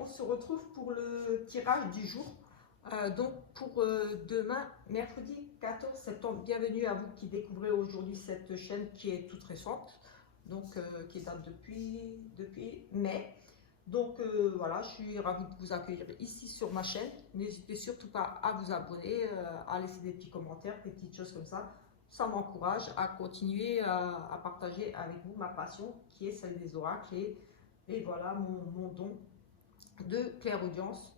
on se retrouve pour le tirage du jour. Donc pour demain, mercredi 14 septembre, bienvenue à vous qui découvrez aujourd'hui cette chaîne qui est toute récente, donc qui date depuis mai. Donc voilà, je suis ravie de vous accueillir ici sur ma chaîne. N'hésitez surtout pas à vous abonner, à laisser des petits commentaires, des petites choses comme ça. Ça m'encourage à continuer à partager avec vous ma passion qui est celle des oracles et voilà mon don de clairaudience.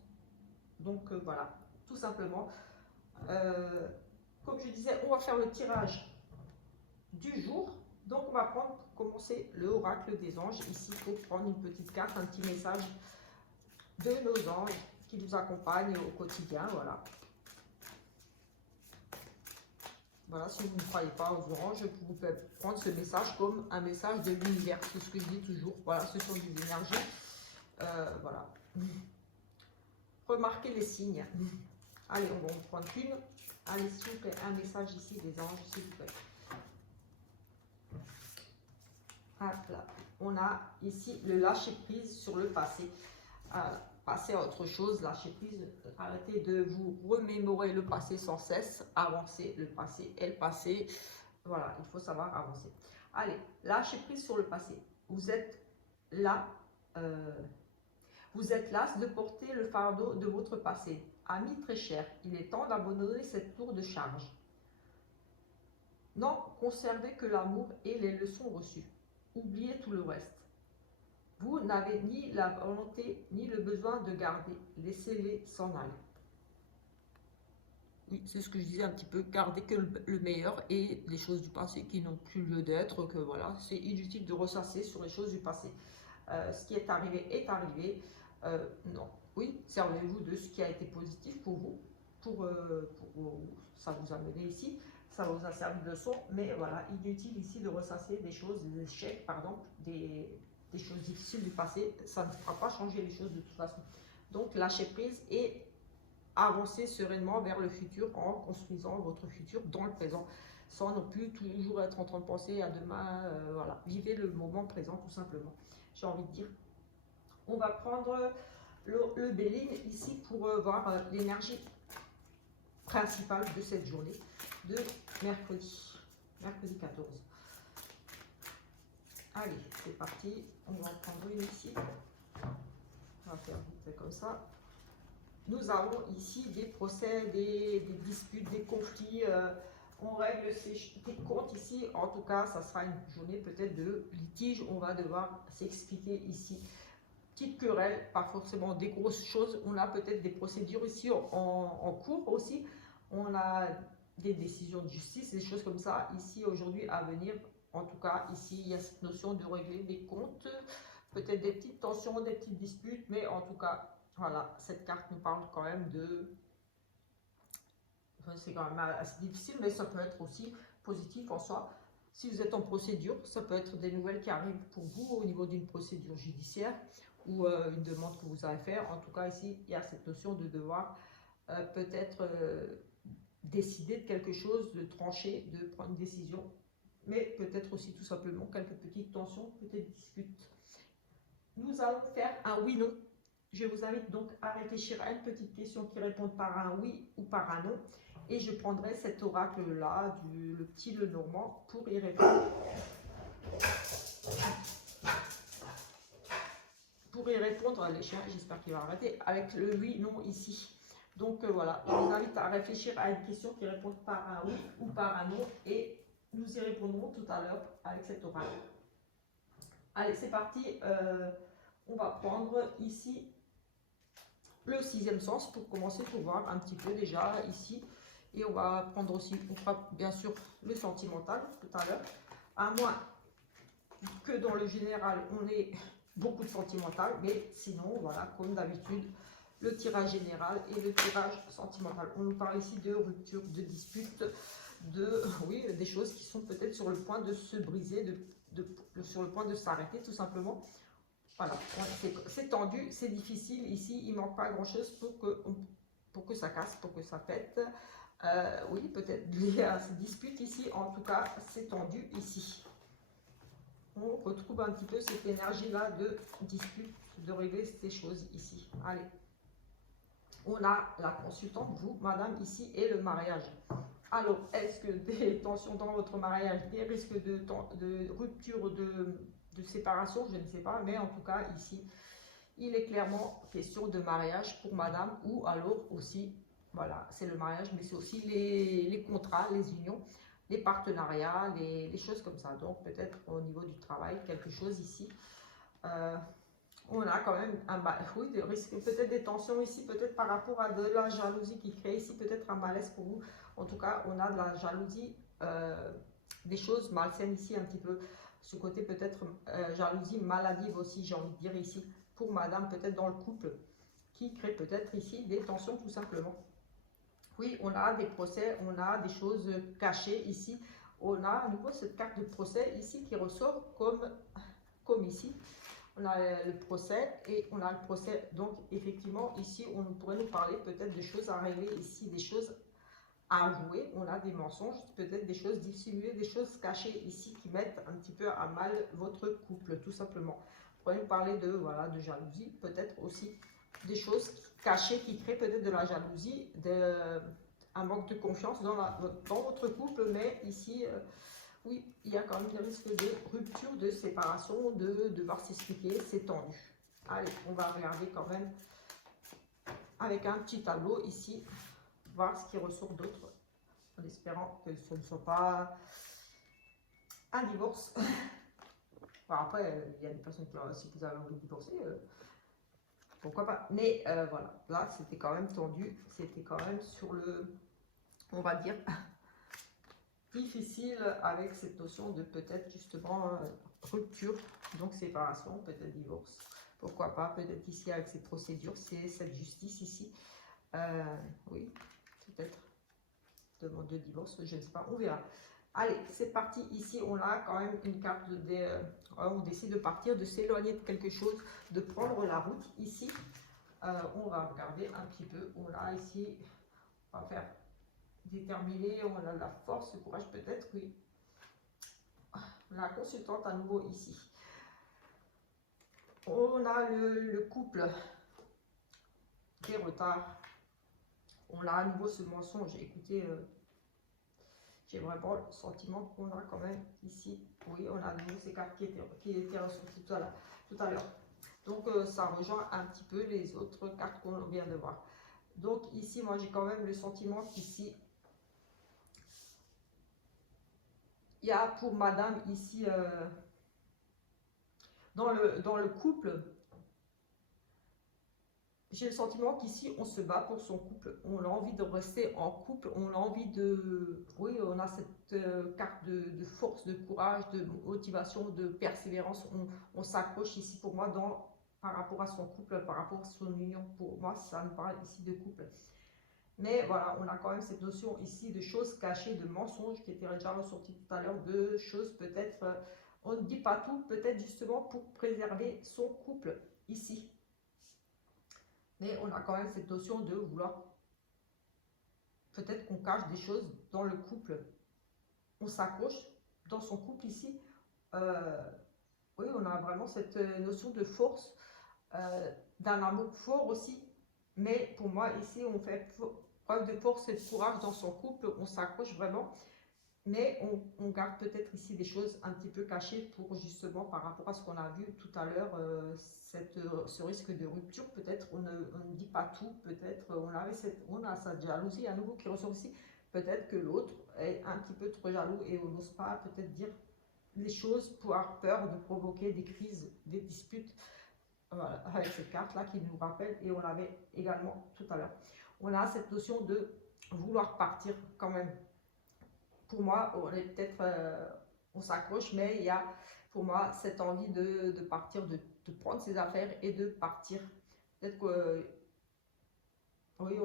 Donc voilà, tout simplement. Comme je disais, on va faire le tirage du jour. Donc on va commencer le oracle des anges. Ici, il faut prendre une petite carte, un petit message de nos anges qui nous accompagnent au quotidien. Voilà. Voilà, si vous ne croyez pas aux oranges, vous pouvez prendre ce message comme un message de l'univers. C'est ce que je dis toujours. Voilà, ce sont des énergies. Voilà. Remarquez les signes. Allez, on va en prendre une. Allez, s'il vous plaît, un message ici des anges, s'il vous plaît. Hop là. On a ici le lâcher prise sur le passé. Passer à autre chose, lâcher prise, arrêtez de vous remémorer le passé sans cesse, avancer, le passé est le passé. Voilà, il faut savoir avancer. Allez, lâcher prise sur le passé. Vous êtes là. Vous êtes las de porter le fardeau de votre passé. Ami très cher, il est temps d'abandonner cette tour de charge. Non, conservez que l'amour et les leçons reçues. Oubliez tout le reste. Vous n'avez ni la volonté ni le besoin de garder. Laissez-les s'en aller. Oui, c'est ce que je disais un petit peu. Gardez que le meilleur et les choses du passé qui n'ont plus lieu d'être. Que voilà, c'est inutile de ressasser sur les choses du passé. Ce qui est arrivé est arrivé. Non. Oui, servez-vous de ce qui a été positif pour vous. Ça vous a mené ici. Ça vous a servi de leçon. Mais voilà, inutile ici de ressasser des choses, des échecs, pardon, des choses difficiles du passé, ça ne fera pas changer les choses de toute façon. Donc lâchez prise et avancez sereinement vers le futur en construisant votre futur dans le présent, sans non plus toujours être en train de penser à demain. Voilà, vivez le moment présent tout simplement. J'ai envie de dire, on va prendre le Béline ici pour voir l'énergie principale de cette journée de mercredi 14. Allez, c'est parti. On va en prendre une ici. On va faire vite comme ça. Nous avons ici des procès, des disputes, des conflits. On règle des comptes ici. En tout cas, ça sera une journée peut-être de litige. On va devoir s'expliquer ici. Petite querelle, pas forcément des grosses choses. On a peut-être des procédures ici en cours aussi. On a des décisions de justice, des choses comme ça ici aujourd'hui à venir. En tout cas, ici, il y a cette notion de régler des comptes, peut-être des petites tensions, des petites disputes, mais en tout cas, voilà, cette carte nous parle quand même de... Enfin, c'est quand même assez difficile, mais ça peut être aussi positif en soi. Si vous êtes en procédure, ça peut être des nouvelles qui arrivent pour vous au niveau d'une procédure judiciaire ou une demande que vous avez fait. En tout cas, ici, il y a cette notion de devoir peut-être décider de quelque chose, de trancher, de prendre une décision, mais peut-être aussi tout simplement quelques petites tensions, peut-être disputes. Nous allons faire un oui-non. Je vous invite donc à réfléchir à une petite question qui répond par un oui ou par un non. Et je prendrai cet oracle-là, le petit Lenormand, pour y répondre. Pour y répondre, les chiens, j'espère qu'il va arrêter, avec le oui-non ici. Donc voilà, je vous invite à réfléchir à une question qui répond par un oui ou par un non. Et nous y répondrons tout à l'heure avec cet oracle. Allez, c'est parti. On va prendre ici le sixième sens pour commencer, pour voir un petit peu déjà ici. Et on va prendre aussi, on fera bien sûr le sentimental tout à l'heure. À moins que dans le général, on ait beaucoup de sentimental. Mais sinon, voilà, comme d'habitude, le tirage général et le tirage sentimental. On nous parle ici de rupture, de dispute, oui, des choses qui sont peut-être sur le point de se briser, sur le point de s'arrêter tout simplement. Voilà, c'est tendu, c'est difficile. Ici, il ne manque pas grand-chose pour que ça casse, pour que ça pète. Oui, peut-être lié à ces disputes ici. En tout cas, c'est tendu ici. On on retrouve un petit peu cette énergie-là de dispute, de régler ces choses ici. Allez. On a la consultante, vous, madame, ici, et le mariage. Alors, est-ce que des tensions dans votre mariage, des risques de rupture, de séparation, je ne sais pas, mais en tout cas, ici, il est clairement question de mariage pour madame, ou alors aussi, voilà, c'est le mariage, mais c'est aussi les contrats, les unions, les partenariats, les choses comme ça. Donc, peut-être au niveau du travail, quelque chose ici. On a quand même oui, des risques, peut-être des tensions ici, peut-être par rapport à de la jalousie qui crée ici, peut-être un malaise pour vous. En tout cas, on a de la jalousie, des choses malsaines ici un petit peu. Ce côté peut-être jalousie maladive aussi, j'ai envie de dire ici, pour madame, peut-être dans le couple, qui crée peut-être ici des tensions tout simplement. Oui, on a des procès, on a des choses cachées ici. On a à nouveau cette carte de procès ici qui ressort comme ici. On a le procès et on a le procès. Donc, effectivement, ici, on pourrait nous parler peut-être de choses à régler ici, des choses à avouer. On a des mensonges, peut-être des choses dissimulées, des choses cachées ici qui mettent un petit peu à mal votre couple, tout simplement. On pourrait nous parler de, voilà, de jalousie, peut-être aussi des choses cachées qui créent peut-être de la jalousie, un manque de confiance dans votre couple, mais ici... oui, il y a quand même des risques de rupture, de séparation, de devoir s'expliquer, c'est tendu. Allez, on va regarder quand même avec un petit tableau ici, voir ce qui ressort d'autre, en espérant que ce ne soit pas un divorce. Bon, après, il y a des personnes qui, si vous avez envie de divorcer, pourquoi pas. Mais voilà, là, c'était quand même tendu, c'était quand même sur le, on va dire... difficile avec cette notion de peut-être justement rupture, donc séparation, peut-être divorce, pourquoi pas, peut-être ici avec cette procédure, c'est cette justice ici, oui, peut-être demande de divorce, je ne sais pas, on verra. Allez, c'est parti, ici on a quand même une carte on décide de partir, de s'éloigner de quelque chose, de prendre la route ici, on va regarder un petit peu, on a ici, on va faire déterminé, on a la force, le courage peut-être, oui. La consultante à nouveau ici. On a le couple, des retards. On a à nouveau ce mensonge. Écoutez, j'ai vraiment le sentiment qu'on a quand même ici. Oui, on a à nouveau ces cartes qui étaient ressorties tout à l'heure. Donc ça rejoint un petit peu les autres cartes qu'on vient de voir. Donc ici, moi j'ai quand même le sentiment qu'ici, il y a pour madame ici, dans le couple, j'ai le sentiment qu'ici on se bat pour son couple, on a envie de rester en couple, on a envie de... Oui, on a cette carte de force, de courage, de motivation, de persévérance, on s'accroche ici pour moi par rapport à son couple, par rapport à son union, pour moi ça me parle ici de couple. Mais voilà, on a quand même cette notion ici de choses cachées, de mensonges qui étaient déjà ressortis tout à l'heure, de choses peut-être, on ne dit pas tout, peut-être justement pour préserver son couple ici. Mais on a quand même cette notion de vouloir, peut-être qu'on cache des choses dans le couple. On s'accroche dans son couple ici. Oui, on a vraiment cette notion de force, d'un amour fort aussi. Mais pour moi, ici, on fait preuve de force et de courage dans son couple, on s'accroche vraiment, mais on garde peut-être ici des choses un petit peu cachées pour justement, par rapport à ce qu'on a vu tout à l'heure, ce risque de rupture, peut-être on ne dit pas tout, peut-être on a cette jalousie à nouveau qui ressort ici, peut-être que l'autre est un petit peu trop jaloux et on n'ose pas peut-être dire les choses pour avoir peur de provoquer des crises, des disputes. Voilà, avec cette carte-là qui nous rappelle, et on l'avait également tout à l'heure. On a cette notion de vouloir partir quand même. Pour moi, on est peut-être, on s'accroche, mais il y a pour moi cette envie de partir, de prendre ses affaires et de partir. Peut-être que, oui,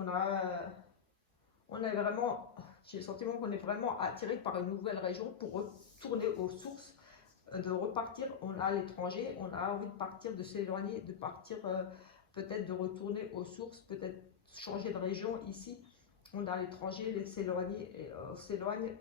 on est vraiment, j'ai le sentiment qu'on est vraiment attiré par une nouvelle région pour retourner aux sources, de repartir, on a à l'étranger, on a envie de partir, de s'éloigner, de partir, peut-être de retourner aux sources, peut-être changer de région ici, on a à l'étranger, s'éloigner, s'éloigne,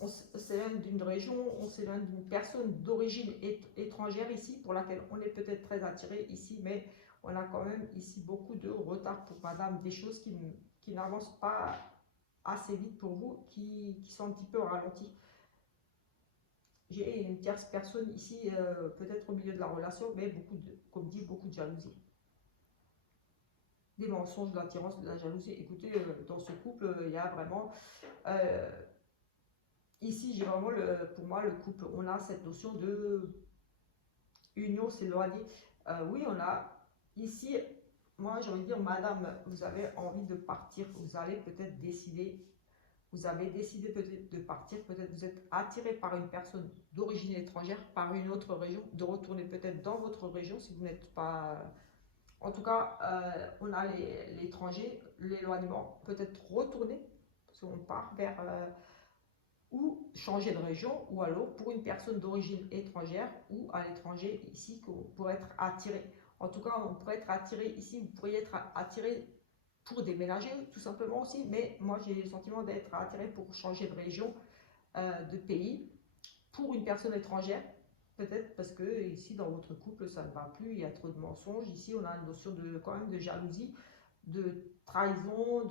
on s'éloigne d'une région, on s'éloigne d'une personne d'origine étrangère ici, pour laquelle on est peut-être très attiré ici, mais on a quand même ici beaucoup de retard pour madame, des choses qui n'avancent pas assez vite pour vous, qui sont un petit peu ralenties. J'ai une tierce personne ici, peut-être au milieu de la relation, mais comme dit, beaucoup de jalousie. Des mensonges, de l'attirance, de la jalousie. Écoutez, dans ce couple, il y a vraiment... ici, j'ai vraiment, pour moi, le couple, on a cette notion de union s'éloigner. Oui, on a ici, moi j'ai envie de dire, madame, vous avez envie de partir, vous allez peut-être décider, vous avez décidé peut-être de partir, peut-être vous êtes attiré par une personne d'origine étrangère, par une autre région, de retourner peut-être dans votre région si vous n'êtes pas... En tout cas, on a l'étranger, l'éloignement, peut-être retourner, parce qu'on part vers... ou changer de région, ou alors pour une personne d'origine étrangère ou à l'étranger ici, pour être attiré. En tout cas, on pourrait être attiré ici, vous pourriez être attiré pour déménager tout simplement aussi, mais moi j'ai le sentiment d'être attiré pour changer de région, de pays, pour une personne étrangère, peut-être parce que ici dans votre couple ça ne va plus, il y a trop de mensonges, ici on a une notion de quand même de jalousie, de trahison,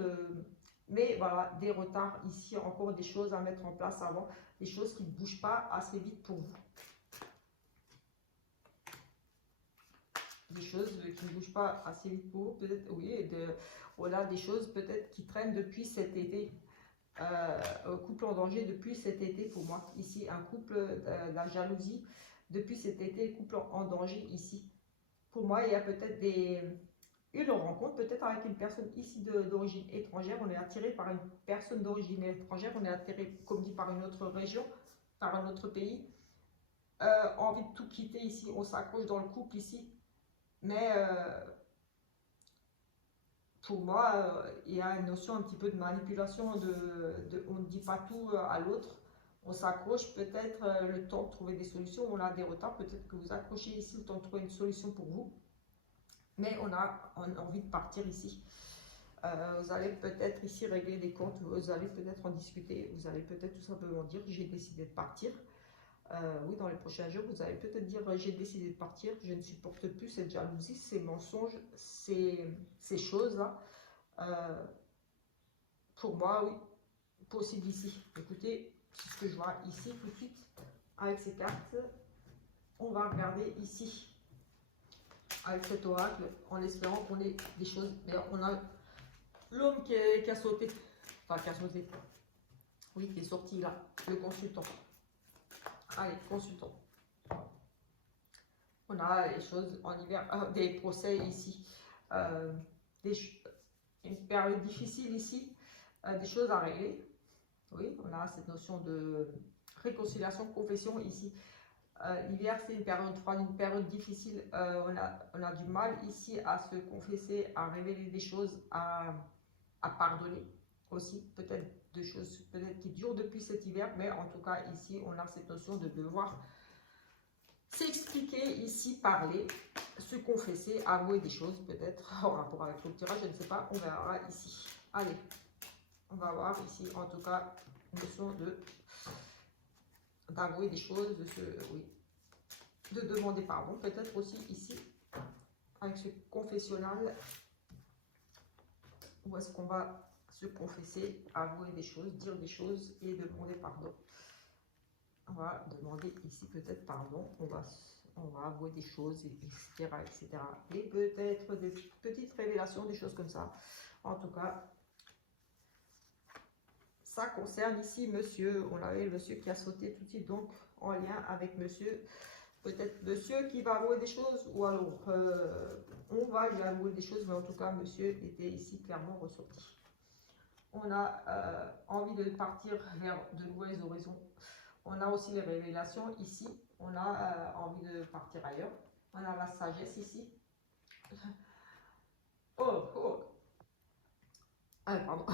mais voilà, des retards ici, encore des choses à mettre en place avant, des choses qui ne bougent pas assez vite pour vous. Des choses qui ne bougent pas assez vite pour vous, peut-être, oui, on a des choses peut-être qui traînent depuis cet été. Un couple en danger depuis cet été pour moi. Ici, un couple, la jalousie, depuis cet été, couple en danger ici. Pour moi, il y a peut-être une rencontre, peut-être avec une personne ici d'origine étrangère. On est attiré par une personne d'origine étrangère, on est attiré, comme dit, par une autre région, par un autre pays. Envie de tout quitter ici, on s'accroche dans le couple ici. Mais pour moi, il y a une notion un petit peu de manipulation, on ne dit pas tout à l'autre. On s'accroche peut-être le temps de trouver des solutions, on a des retards, peut-être que vous accrochez ici le temps de trouver une solution pour vous. Mais on a envie de partir ici. Vous allez peut-être ici régler des comptes, vous allez peut-être en discuter, vous allez peut-être tout simplement dire j'ai décidé de partir. Oui, dans les prochains jours, vous allez peut-être dire j'ai décidé de partir, je ne supporte plus cette jalousie, ces mensonges, ces choses-là. Pour moi, oui, possible ici. Écoutez, c'est ce que je vois ici tout de suite avec ces cartes. On va regarder ici avec cet oracle en espérant qu'on ait des choses. Mais on a l'homme qui a sauté, enfin qui a sauté, oui, qui est sorti là, le consultant. Allez, consultant. On a les choses en hiver, des procès ici, une période difficile ici, des choses à régler. Oui, on a cette notion de réconciliation, confession ici. L'hiver, c'est une période froide, une période difficile. On a du mal ici à se confesser, à révéler des choses, à pardonner aussi. Peut-être des choses peut-être qui durent depuis cet hiver, mais en tout cas, ici, on a cette notion de devoir s'expliquer ici, parler, se confesser, avouer des choses, peut-être en rapport avec le tirage, je ne sais pas, on verra ici. Allez, on va voir ici, en tout cas, une notion d'avouer des choses, oui, de demander pardon, peut-être aussi ici, avec ce confessionnal, où est-ce qu'on va se confesser, avouer des choses, dire des choses et demander pardon. On va demander ici peut-être pardon, on va avouer des choses, etc., etc. Et peut-être des petites révélations, des choses comme ça. En tout cas, ça concerne ici monsieur, on avait le monsieur qui a sauté tout de suite, donc en lien avec monsieur, peut-être monsieur qui va avouer des choses, ou alors on va lui avouer des choses, mais en tout cas monsieur était ici clairement ressorti. On a envie de partir vers de nouvelles horizons. On a aussi les révélations ici, on a envie de partir ailleurs. On a la sagesse ici. Oh, oh. Ah, pardon.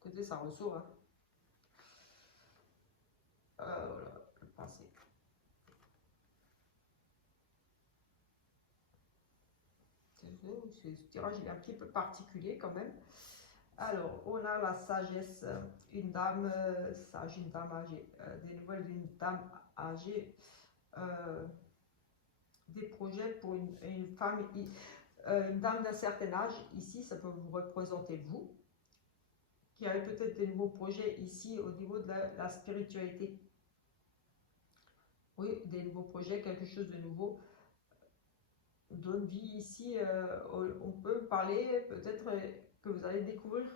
Écoutez, ça ressort. Hein. Voilà, le passé. ce tirage il est un petit peu particulier quand même. Alors, on a la sagesse, une dame sage, une dame âgée, des nouvelles d'une dame âgée, des projets pour une femme, une dame d'un certain âge. Ici, ça peut vous représenter vous, qui avez peut-être des nouveaux projets ici au niveau de la spiritualité. Oui, des nouveaux projets, quelque chose de nouveau donne vie ici. On peut parler peut-être que vous allez découvrir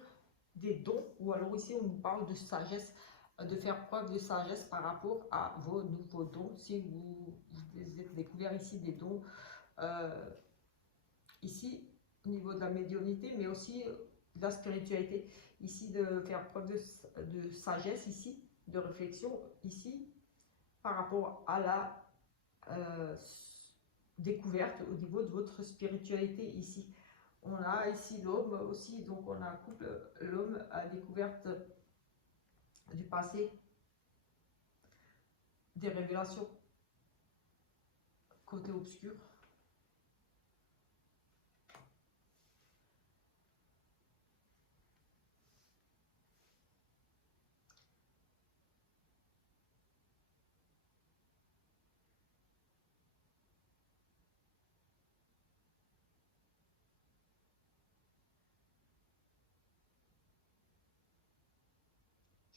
des dons, ou alors ici on nous parle de sagesse, de faire preuve de sagesse par rapport à vos nouveaux dons. Si vous avez découvert ici des dons, ici au niveau de la médiumnité, mais aussi de la spiritualité, ici de faire preuve de sagesse, ici de réflexion, ici par rapport à la découverte au niveau de votre spiritualité ici. On a ici l'homme aussi, donc on a un couple, l'homme à découverte du passé, des révélations, côté obscur.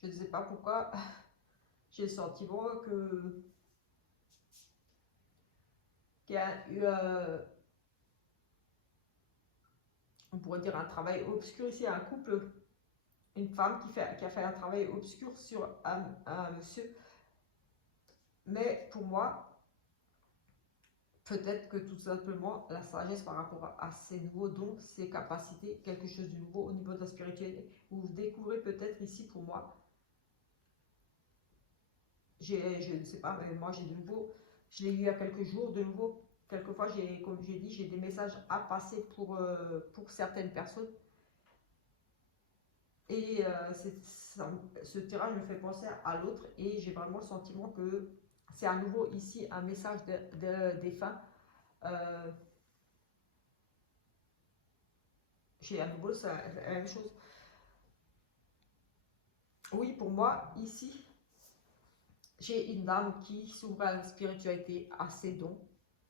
Je ne sais pas pourquoi, j'ai le sentiment que qu'il y a eu, on pourrait dire un travail obscur ici, un couple, une femme qui a fait un travail obscur sur un monsieur. Mais pour moi, peut-être que tout simplement la sagesse par rapport à ces nouveaux dons, ces capacités, quelque chose de nouveau au niveau de la spiritualité, vous découvrez peut-être ici pour moi. Je ne sais pas, mais moi j'ai de nouveau, je l'ai eu il y a quelques jours, de nouveau, quelquefois, comme j'ai dit, j'ai des messages à passer pour certaines personnes. Et ce tirage me fait penser à l'autre et j'ai vraiment le sentiment que c'est à nouveau ici un message des fins. J'ai à nouveau la même chose. Oui, pour moi, ici, j'ai une dame qui s'ouvre à la spiritualité, à ses dons,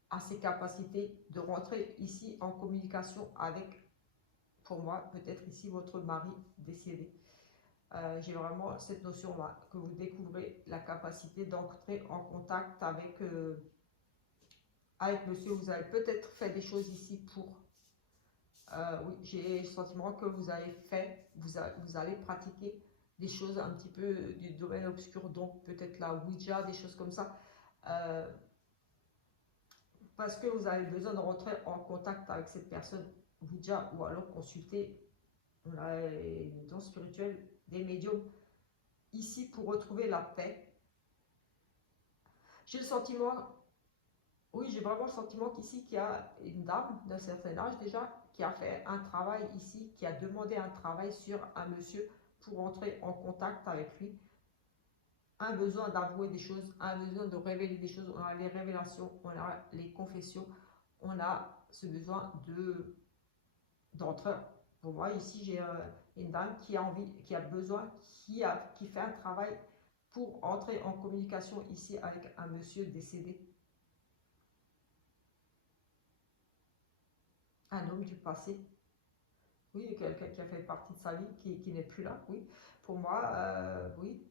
à ses capacités de rentrer ici en communication avec, pour moi, peut-être ici votre mari décédé. J'ai vraiment cette notion-là, que vous découvrez la capacité d'entrer en contact avec, avec monsieur. Vous avez peut-être fait des choses ici pour... oui, j'ai le sentiment que vous avez fait, vous allez pratiquer des choses un petit peu du domaine obscur, donc peut-être la Ouija, des choses comme ça. Parce que vous avez besoin de rentrer en contact avec cette personne Ouija, ou alors consulter les dons spirituels des médiums ici pour retrouver la paix. J'ai le sentiment, oui, j'ai vraiment le sentiment qu'ici, qu'il y a une dame d'un certain âge déjà, qui a fait un travail ici, qui a demandé un travail sur un monsieur pour entrer en contact avec lui. Un besoin d'avouer des choses, un besoin de révéler des choses. On a les révélations, on a les confessions, on a ce besoin d'entrer. Pour moi, ici, j'ai une dame qui a envie, qui a besoin, qui fait un travail pour entrer en communication ici avec un monsieur décédé. Un homme du passé. Oui, quelqu'un qui a fait partie de sa vie, qui n'est plus là, oui. Pour moi, oui.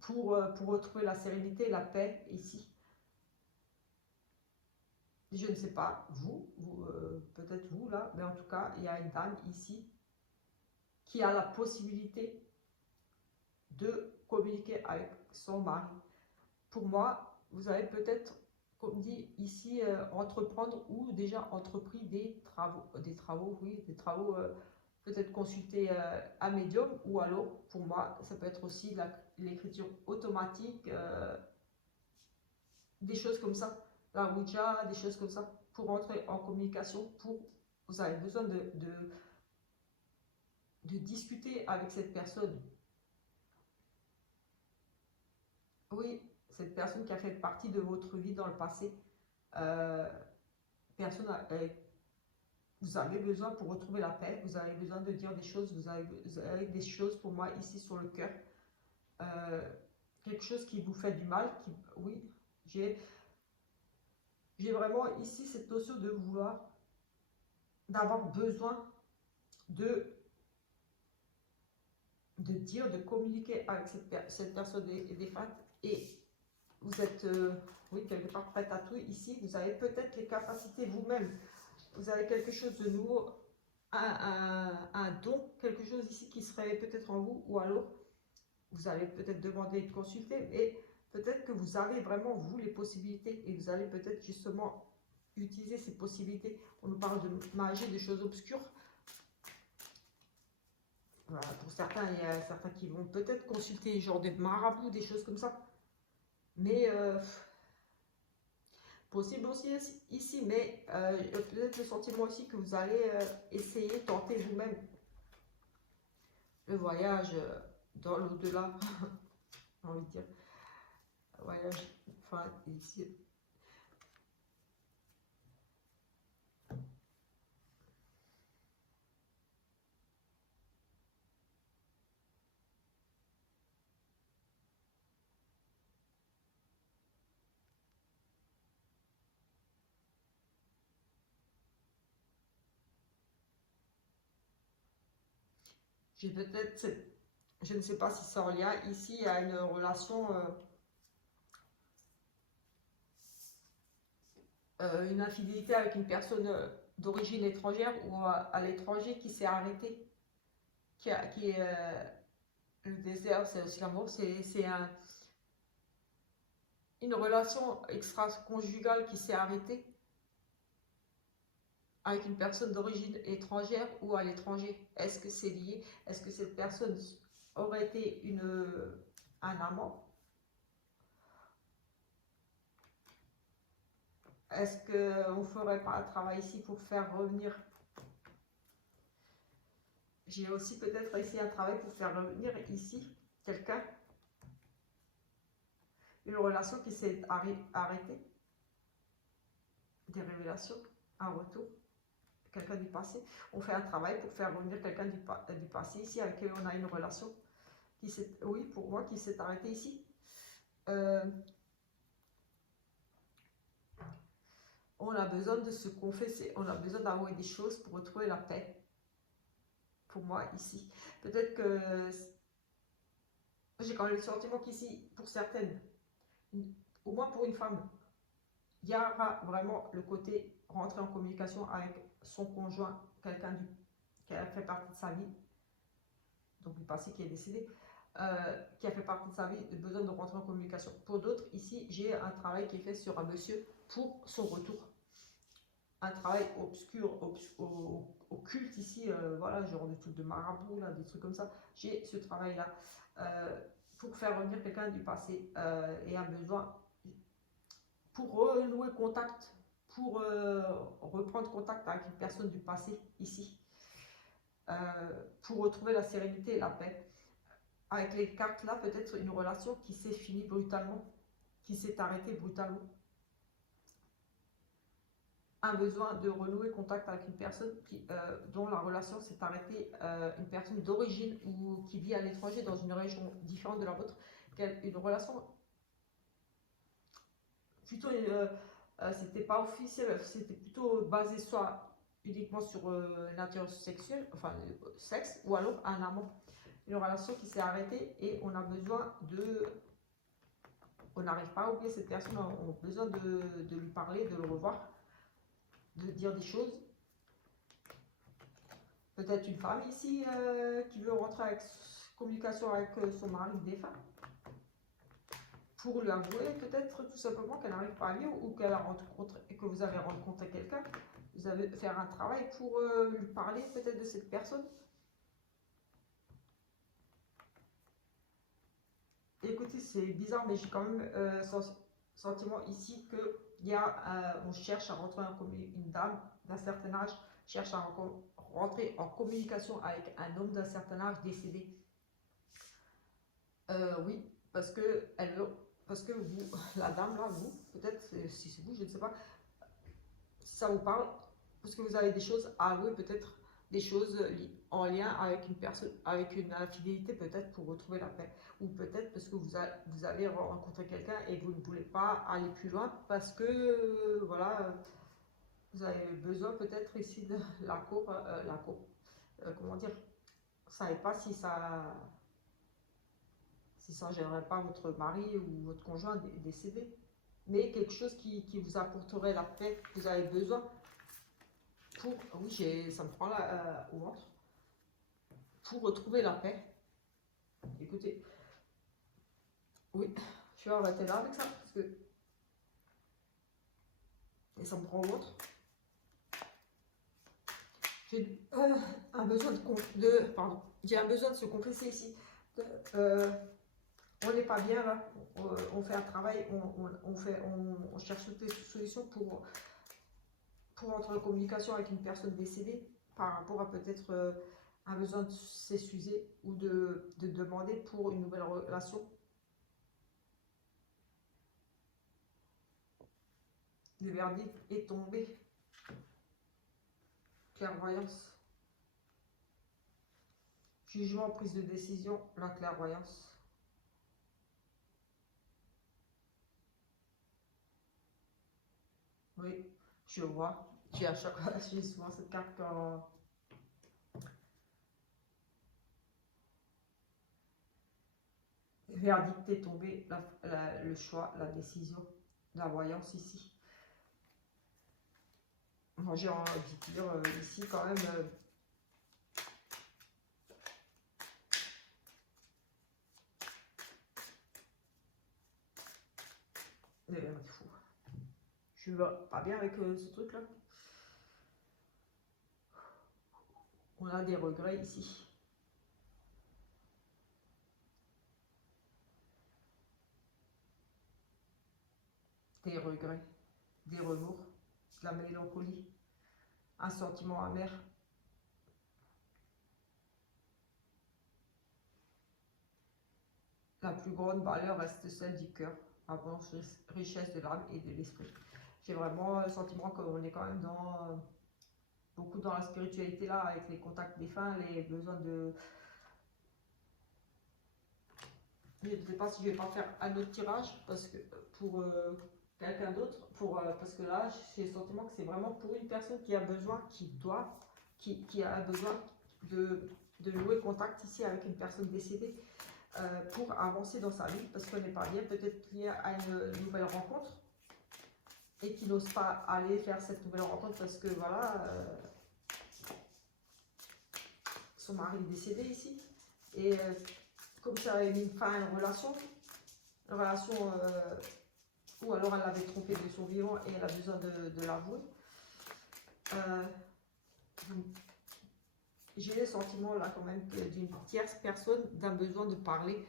Pour retrouver la sérénité et la paix ici. Je ne sais pas, peut-être vous là, mais en tout cas, il y a une dame ici qui a la possibilité de communiquer avec son mari. Pour moi, vous avez peut-être, comme dit ici, entreprendre ou déjà entrepris des travaux, oui, des travaux, peut-être consulter un médium, ou alors, pour moi, ça peut être aussi l'écriture automatique, des choses comme ça, la Ouija, des choses comme ça, pour entrer en communication, vous avez besoin de discuter avec cette personne. Oui, cette personne qui a fait partie de votre vie dans le passé. personne, vous avez besoin pour retrouver la paix, vous avez besoin de dire des choses, vous avez des choses pour moi ici sur le cœur. Quelque chose qui vous fait du mal, oui, j'ai vraiment ici cette notion de vouloir, d'avoir besoin de dire, de communiquer avec cette personne défunte, et vous êtes, oui, quelque part prête à tout ici. Vous avez peut-être les capacités vous-même, vous avez quelque chose de nouveau, un don, quelque chose ici qui serait peut-être en vous, ou alors vous allez peut-être demander de consulter, mais peut-être que vous avez vraiment, vous, les possibilités, et vous allez peut-être justement utiliser ces possibilités. On nous parle de magie, des choses obscures. Voilà, pour certains, il y a certains qui vont peut-être consulter genre des marabouts, des choses comme ça. Mais possible aussi ici, mais peut-être le sentiment aussi que vous allez essayer, tenter vous-même le voyage dans l'au-delà, j'ai envie de dire. Voyage, enfin, ici. J'ai peut-être, je ne sais pas si c'est en lien ici à une relation, une infidélité avec une personne d'origine étrangère, ou à l'étranger qui s'est arrêté, qui est le désert, c'est aussi l'amour, c'est une relation extra-conjugale qui s'est arrêtée avec une personne d'origine étrangère ou à l'étranger. Est-ce que c'est lié? Est-ce que cette personne aurait été un amant? Est-ce qu'on ne ferait pas un travail ici pour faire revenir? J'ai aussi peut-être essayé un travail pour faire revenir ici quelqu'un, une relation qui s'est arrêtée, des révélations, un retour, quelqu'un du passé. On fait un travail pour faire revenir quelqu'un du passé ici avec qui on a une relation qui s'est, oui, pour moi, qui s'est arrêtée ici. On a besoin de se confesser, on a besoin d'avouer des choses pour retrouver la paix. Pour moi, ici. Peut-être que j'ai quand même le sentiment qu'ici, pour certaines, au moins pour une femme, il y aura vraiment le côté rentrer en communication avec son conjoint, quelqu'un qui a fait partie de sa vie, donc du passé qui est décédé, qui a fait partie de sa vie, besoin de rentrer en communication. Pour d'autres, ici, j'ai un travail qui est fait sur un monsieur pour son retour. Un travail obscur, occulte ici, voilà, genre des trucs de marabout, là, des trucs comme ça. J'ai ce travail-là pour faire revenir quelqu'un du passé et a besoin, pour renouer contact, pour reprendre contact avec une personne du passé ici, pour retrouver la sérénité et la paix. Avec les cartes là, peut-être une relation qui s'est finie brutalement, qui s'est arrêtée brutalement. Un besoin de renouer contact avec une personne dont la relation s'est arrêtée, une personne d'origine ou qui vit à l'étranger dans une région différente de la vôtre, une relation plutôt, c'était pas officiel, c'était plutôt basé soit uniquement sur nature sexuelle, enfin sexe, ou alors un amant. Une relation qui s'est arrêtée et on a besoin de... On n'arrive pas à oublier cette personne, on a besoin de lui parler, de le revoir, de dire des choses. Peut-être une femme ici qui veut rentrer en communication avec son mari défunt pour lui avouer peut-être tout simplement qu'elle n'arrive pas à lire, ou qu'elle a rencontré, que vous avez rencontré quelqu'un, vous allez faire un travail pour lui parler peut-être de cette personne. Écoutez, c'est bizarre, mais j'ai quand même sentiment ici que on cherche à rentrer en une dame d'un certain âge cherche à rentrer en communication avec un homme d'un certain âge décédé. Oui, parce que vous, la dame là, vous, peut-être si c'est vous, je ne sais pas, si ça vous parle, parce que vous avez des choses à avouer, peut-être des choses en lien avec une personne, avec une infidélité peut-être pour retrouver la paix. Ou peut-être parce que vous avez rencontré quelqu'un et vous ne voulez pas aller plus loin parce que, voilà, vous avez besoin peut-être ici de la cour, comment dire, vous ne savez pas si ça ne gênerait pas votre mari ou votre conjoint décédé. Mais quelque chose qui vous apporterait la paix que vous avez besoin pour, oui, ça me prend là au ventre, pour retrouver la paix. Écoutez, oui, je vais arrêter là avec ça, parce que, et ça me prend au ventre. J'ai un besoin pardon, j'ai un besoin de se confesser ici. On n'est pas bien là, on fait un travail, on cherche toutes les solutions pour entrer en communication avec une personne décédée par rapport à peut-être un besoin de s'excuser ou de demander pour une nouvelle relation. Le verdict est tombé. Clairvoyance. Jugement, prise de décision, la clairvoyance. Oui, je vois. J'ai à chaque fois, j'ai souvent cette carte quand... Le verdict est tombé, le choix, la décision, la voyance ici. Moi, j'ai envie de dire ici quand même... fou. Je suis pas bien avec ce truc-là. On a des regrets ici. Des regrets, des remords, de la mélancolie, un sentiment amer. La plus grande valeur reste celle du cœur, avance richesse de l'âme et de l'esprit. J'ai vraiment le sentiment qu'on est quand même beaucoup dans la spiritualité là, avec les contacts défunts, les besoins de... Je ne sais pas si je vais pas faire un autre tirage parce que pour quelqu'un d'autre, parce que là j'ai le sentiment que c'est vraiment pour une personne qui a besoin, qui a besoin de nouer contact ici avec une personne décédée. Pour avancer dans sa vie, parce qu'on n'est pas bien, peut-être qu'il y a une nouvelle rencontre et qui n'ose pas aller faire cette nouvelle rencontre parce que voilà, son mari est décédé ici et comme ça avait mis fin à une relation ou alors elle l'avait trompé de son vivant et elle a besoin de l'avouer. J'ai le sentiment là quand même d'une tierce personne, d'un besoin de parler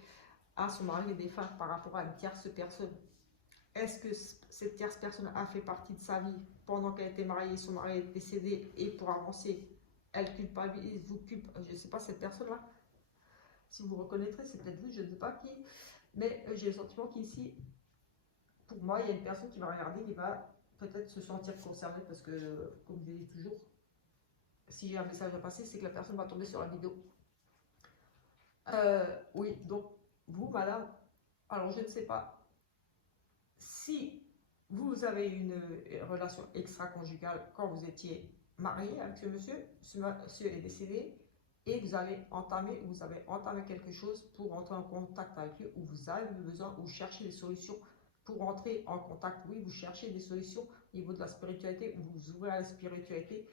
à son mari défunt par rapport à une tierce personne. Est-ce que cette tierce personne a fait partie de sa vie pendant qu'elle était mariée, son mari est décédé et pour avancer, elle culpabilise, je ne sais pas cette personne-là. Si vous reconnaîtrez, c'est peut-être vous, je ne sais pas qui. Mais j'ai le sentiment qu'ici, pour moi, il y a une personne qui va regarder, qui va peut-être se sentir concernée parce que, comme je dis toujours, si j'ai un message à passer, c'est que la personne va tomber sur la vidéo. Oui, donc vous, madame, alors je ne sais pas si vous avez une relation extra-conjugale quand vous étiez marié avec ce monsieur est décédé et vous avez entamé quelque chose pour entrer en contact avec lui, ou vous avez besoin, ou cherchez des solutions pour entrer en contact. Oui, vous cherchez des solutions au niveau de la spiritualité, ou vous ouvrez à la spiritualité,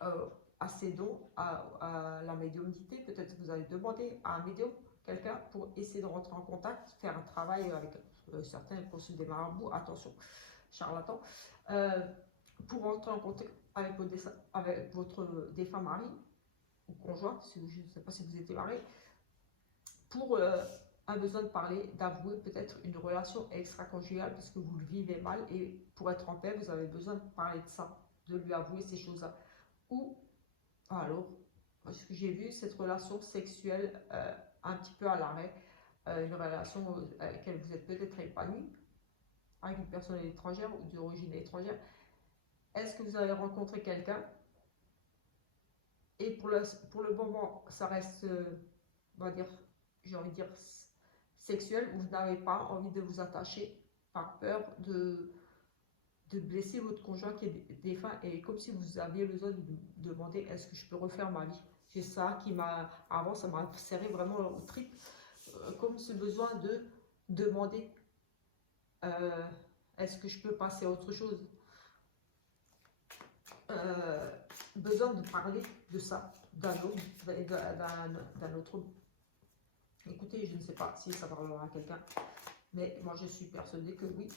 à ses dons, à la médiumnité. Peut-être que vous allez demander à un médium, quelqu'un, pour essayer de rentrer en contact, faire un travail avec certains consultent des marabouts, attention, charlatans, pour rentrer en contact avec votre défunt mari ou conjoint, je ne sais pas si vous étiez marié, pour un besoin de parler, d'avouer peut-être une relation extra-conjugale parce que vous le vivez mal et pour être en paix, vous avez besoin de parler de ça, de lui avouer ces choses-là. Ou alors, ce que j'ai vu, cette relation sexuelle un petit peu à l'arrêt, une relation à laquelle vous êtes peut-être épanoui, avec une personne étrangère ou d'origine étrangère, Est-ce que vous avez rencontré quelqu'un? Et pour le moment, ça reste, on va dire, j'ai envie de dire sexuel, où vous n'avez pas envie de vous attacher par peur de blesser votre conjoint qui est défunt, et comme si vous aviez besoin de demander est-ce que je peux refaire ma vie. C'est ça qui m'a, avant ça m'a serré vraiment au trip, comme ce besoin de demander euh, est-ce que je peux passer à autre chose. Euh, Besoin de parler de ça, d'un autre, d'un autre homme. Écoutez, je ne sais pas si ça parlera à quelqu'un, mais moi je suis persuadée que oui,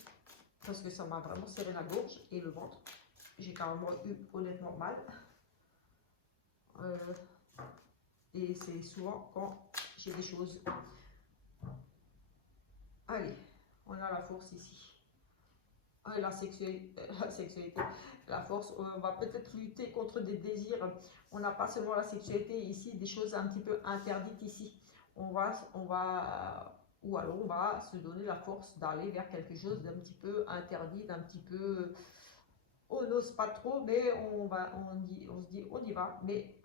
parce que ça m'a vraiment serré la gorge et le ventre. J'ai carrément eu honnêtement mal. Euh, et c'est souvent quand j'ai des choses. Allez, on a la force ici. La sexualité, la force, on va peut-être lutter contre des désirs. On n'a pas seulement la sexualité ici, des choses un petit peu interdites ici. Ou alors on va se donner la force d'aller vers quelque chose d'un petit peu interdit, d'un petit peu, on n'ose pas trop, mais on se dit, on y va. Mais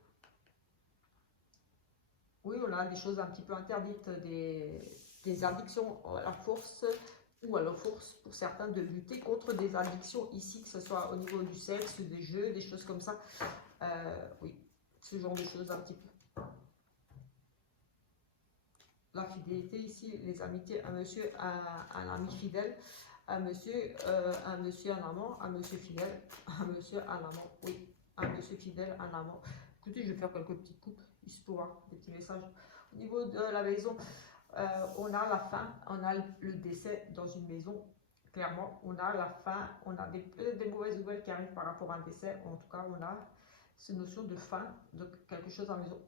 oui, on a des choses un petit peu interdites, des addictions à la force, ou à la force pour certains de lutter contre des addictions ici, que ce soit au niveau du sexe, des jeux, des choses comme ça. Oui, ce genre de choses un petit peu. La fidélité ici, les amitiés, un monsieur, un ami fidèle, un monsieur, un amant, un monsieur fidèle, un monsieur, un amant, oui, un monsieur fidèle, un amant. Écoutez, je vais faire quelques petites coupes, ici pour voir des petits messages. Au niveau de la maison, on a la fin, on a le décès dans une maison. Clairement, on a la fin, on a peut-être des mauvaises nouvelles qui arrivent par rapport à un décès. En tout cas, on a cette notion de fin de quelque chose à la maison.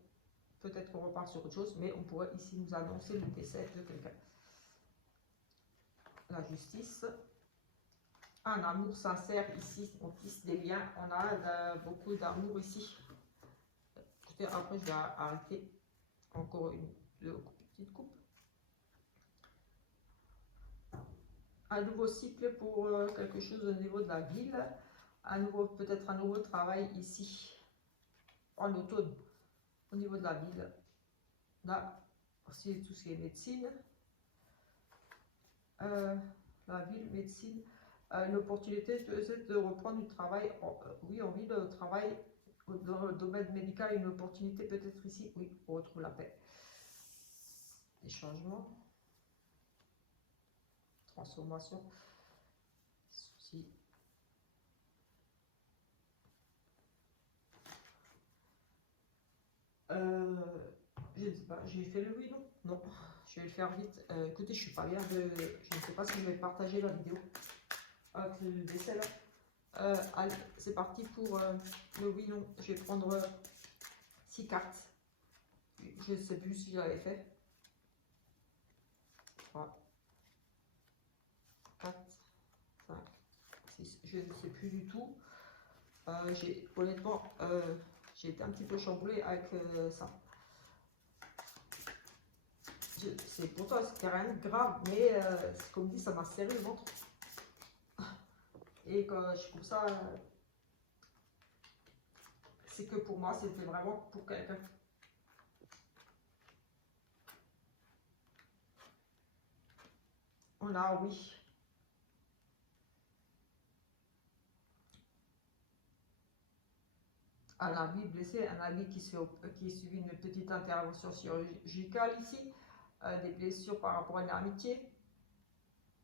Peut-être qu'on repart sur autre chose, mais on pourrait ici nous annoncer le décès de quelqu'un. La justice. Un amour sincère ici, on tisse des liens. On a beaucoup d'amour ici. Écoutez, après, je vais arrêter encore une petite coupe. Un nouveau cycle pour quelque chose au niveau de la ville, peut-être un nouveau travail ici, en automne, au niveau de la ville. Là, aussi tout ce qui est médecine, la ville, médecine, une opportunité peut-être de reprendre du travail, oui, en ville, au travail, dans le domaine médical, une opportunité peut-être ici, oui, on retrouve la paix. Des changements, transformation, soucis. Je ne sais pas, j'ai fait le oui, non? Non, je vais le faire vite. Écoutez, je suis pas bien, je ne sais pas si je vais partager la vidéo avec le décès là. Allez, c'est parti pour le oui, non. Je vais prendre 6 cartes. Je ne sais plus si j'avais fait. 3, 4, 5, 6, je ne sais plus du tout. Honnêtement, j'ai été un petit peu chamboulée avec ça. Pourtant, c'était rien de grave, mais comme dit, ça m'a serré le ventre. Et quand je trouve ça, c'est que pour moi, c'était vraiment pour quelqu'un. On a oui. Un ami blessé, un ami qui subit une petite intervention chirurgicale ici, des blessures par rapport à une amitié.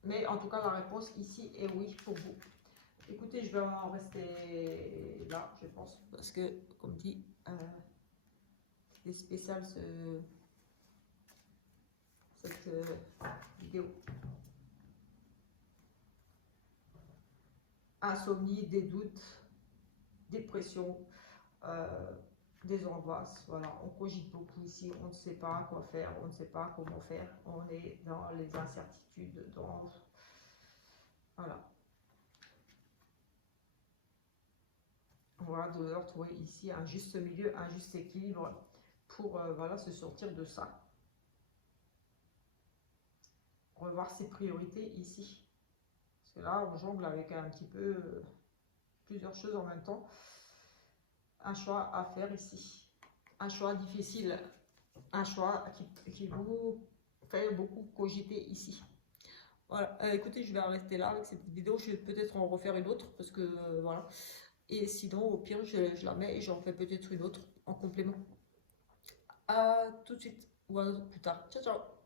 Mais en tout cas, la réponse ici est oui pour vous. Écoutez, je vais en rester là, je pense, parce que, comme dit, c'est spécial cette vidéo. Insomnie, des doutes, dépression, des angoisses. Voilà, on cogite beaucoup ici, on ne sait pas quoi faire, on ne sait pas comment faire, on est dans les incertitudes, voilà. On va devoir trouver ici un juste milieu, un juste équilibre pour voilà, se sortir de ça. Revoir ses priorités ici. Parce que là, on jongle avec un petit peu plusieurs choses en même temps. Un choix à faire ici. Un choix difficile. Un choix qui vous fait beaucoup cogiter ici. Voilà, écoutez, je vais arrêter là avec cette vidéo. Je vais peut-être en refaire une autre parce que voilà. Et sinon, au pire, je la mets et j'en fais peut-être une autre en complément. À tout de suite ou à plus tard. Ciao, ciao!